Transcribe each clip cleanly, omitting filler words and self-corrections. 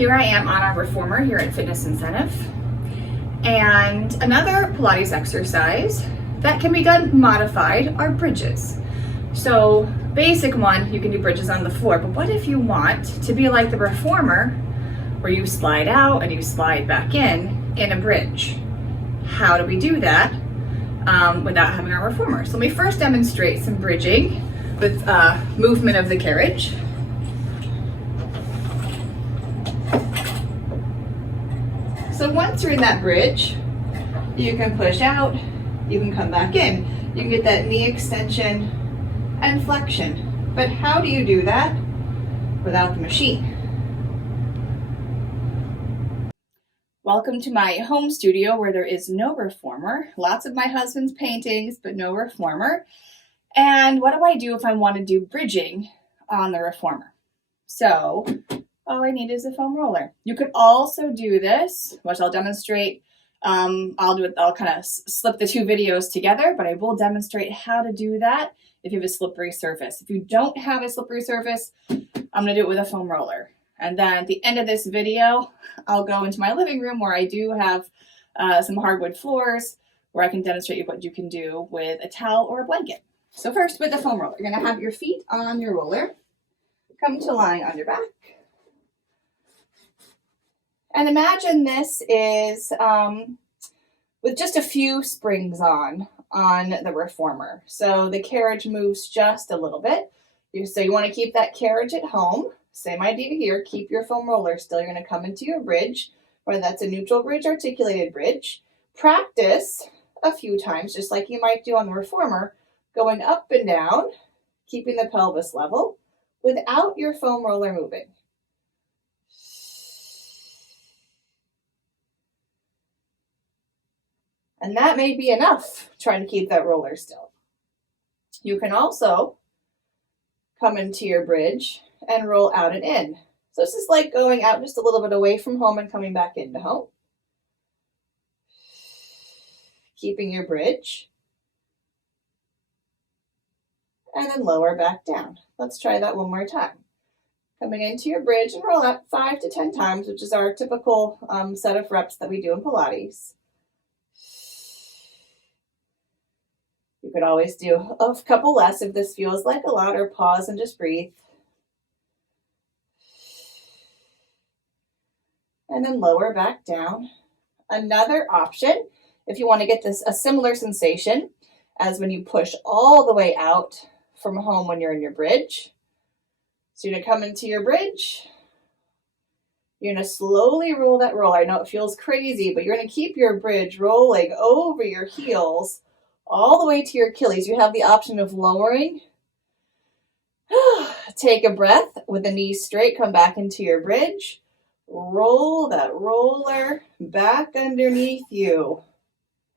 Here I am on our reformer here at Fitness Incentive, and another Pilates exercise that can be done modified are bridges. So basic one, you can do bridges on the floor, but what if you want to be like the reformer where you slide out and you slide back in a bridge? How do we do that without having our reformer? So let me first demonstrate some bridging with movement of the carriage. So once you're in that bridge, you can push out, you can come back in. You can get that knee extension and flexion. But how do you do that without the machine? Welcome to my home studio where there is no reformer. Lots of my husband's paintings, but no reformer. And what do I do if I want to do bridging on the reformer? So all I need is a foam roller. You could also do this, which I'll demonstrate. I'll kind of slip the two videos together, but I will demonstrate how to do that if you have a slippery surface. If you don't have a slippery surface, I'm gonna do it with a foam roller. And then at the end of this video, I'll go into my living room where I do have some hardwood floors where I can demonstrate what you can do with a towel or a blanket. So first with the foam roller, you're gonna have your feet on your roller. Come to lying on your back. And imagine this is with just a few springs on the reformer. So the carriage moves just a little bit. So you want to keep that carriage at home. Same idea here. Keep your foam roller still. You're going to come into your bridge, whether that's a neutral bridge, articulated bridge. Practice a few times, just like you might do on the reformer, going up and down, keeping the pelvis level without your foam roller moving. And that may be enough, trying to keep that roller still. You can also come into your bridge and roll out and in. So this is like going out just a little bit away from home and coming back into home. Keeping your bridge. And then lower back down. Let's try that one more time. Coming into your bridge and roll up 5 to 10 times, which is our typical set of reps that we do in Pilates. You could always do a couple less if this feels like a lot, or pause and just breathe. And then lower back down. Another option, if you want to get a similar sensation as when you push all the way out from home when you're in your bridge. So you're going to come into your bridge. You're going to slowly roll that roller. I know it feels crazy, but you're going to keep your bridge rolling over your heels all the way to your Achilles. You have the option of lowering. Take a breath with the knees straight. Come back into your bridge. Roll that roller back underneath you.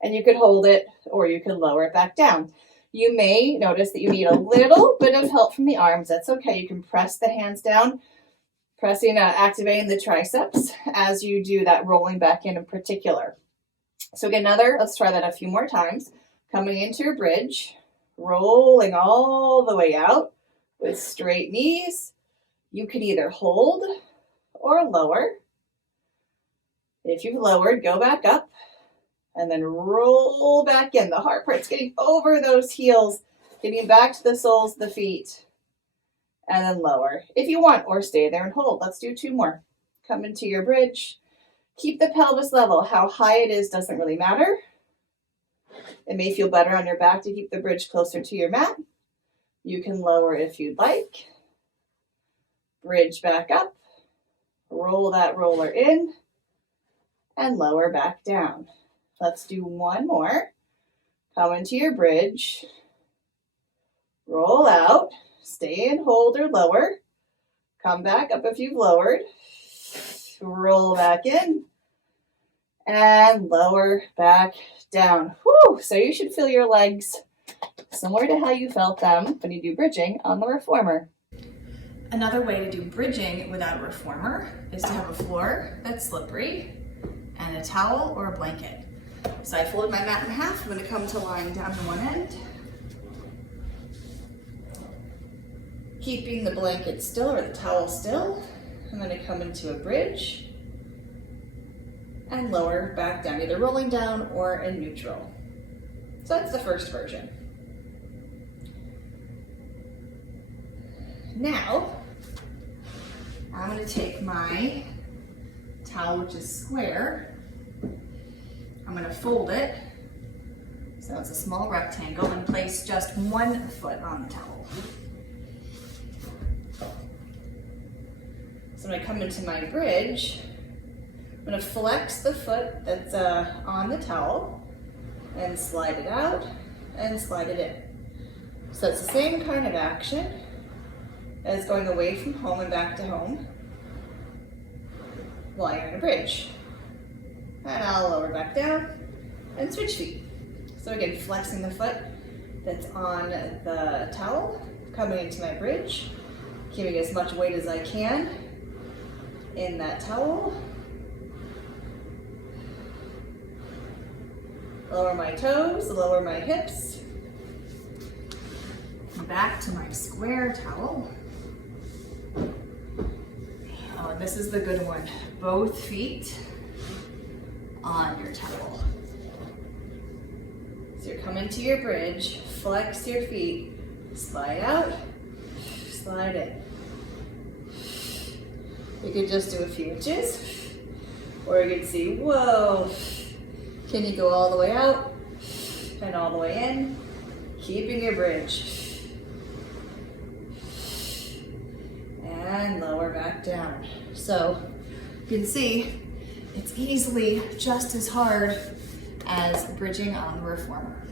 And you could hold it or you can lower it back down. You may notice that you need a little bit of help from the arms. That's okay. You can press the hands down, activating the triceps as you do that rolling back in particular. So again, let's try that a few more times. Coming into your bridge, rolling all the way out with straight knees. You can either hold or lower. If you've lowered, go back up and then roll back in. The hard part's getting over those heels, getting back to the soles of the feet, and then lower if you want, or stay there and hold. Let's do 2 more. Come into your bridge. Keep the pelvis level. How high it is doesn't really matter. It may feel better on your back to keep the bridge closer to your mat. You can lower if you'd like. Bridge back up. Roll that roller in and lower back down. Let's do 1 more. Come into your bridge. Roll out. Stay and hold or lower. Come back up if you've lowered. Roll back in and lower back down. Whew. So you should feel your legs similar to how you felt them when you do bridging on the reformer. Another way to do bridging without a reformer is to have a floor that's slippery and a towel or a blanket. So I folded my mat in half. I'm going to come to lying down on one end. Keeping the blanket still or the towel still. I'm going to come into a bridge and lower back down, either rolling down or in neutral. So that's the first version. Now, I'm going to take my towel, which is square. I'm going to fold it so it's a small rectangle and place just one foot on the towel. So I'm going to come into my bridge. I'm going to flex the foot that's on the towel and slide it out and slide it in. So it's the same kind of action as going away from home and back to home while you're in a bridge. And I'll lower back down and switch feet. So again, flexing the foot that's on the towel, coming into my bridge, keeping as much weight as I can in that towel. Lower my toes, lower my hips. Back to my square towel. Oh, this is the good one. Both feet on your towel. So you're coming to your bridge, flex your feet, slide out, slide in. You could just do a few inches, or you could see, whoa, can you go all the way out and all the way in, keeping your bridge. And lower back down. So you can see it's easily just as hard as bridging on the reformer.